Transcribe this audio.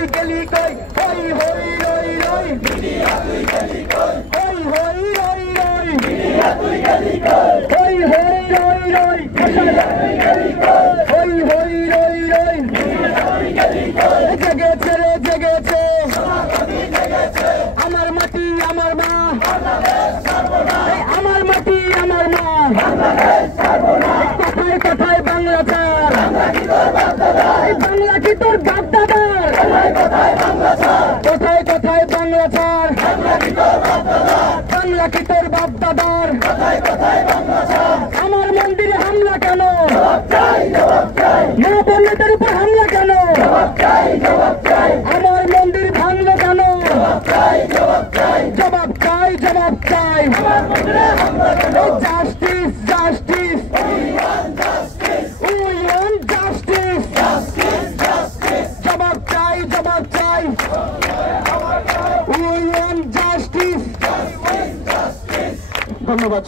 তুই গেলি কই হই হই রই রই মিডিয়া তুই গেলি কই হই হই রই রই মিডিয়া তুই গেলি কই হই হই রই রই মিডিয়া তুই গেলি কই হই হই রই রই মিডিয়া তুই গেলি কই জেগেছে রে জেগেছে আমার মাটি আমার মা বাংলাদেশ সর্বনাশ আমার মাটি আমার মা বাংলাদেশ সর্বনাশ কোথায় কোথায় বাংলা চার বাংলা কি তোর বাপ দাদার কোথায় কোথায় বাংলা চার কোথায় কোথায় বাংলা চার বাংলা কি তোর বাপ দাদার কোথায় কোথায় বাংলা চার আমার মন্দিরে হামলা কেন জবাব চাই মা বোনদের উপর হামলা কেন জবাব চাই আমার মন্দির ভাঙলো কেন জবাব চাই জবাব চাই আমার মন্দিরে হামলা কেন justice justice we want justice জবাব চাই উই ওয়ান্ট জাস্টিস ধন্যবাদ।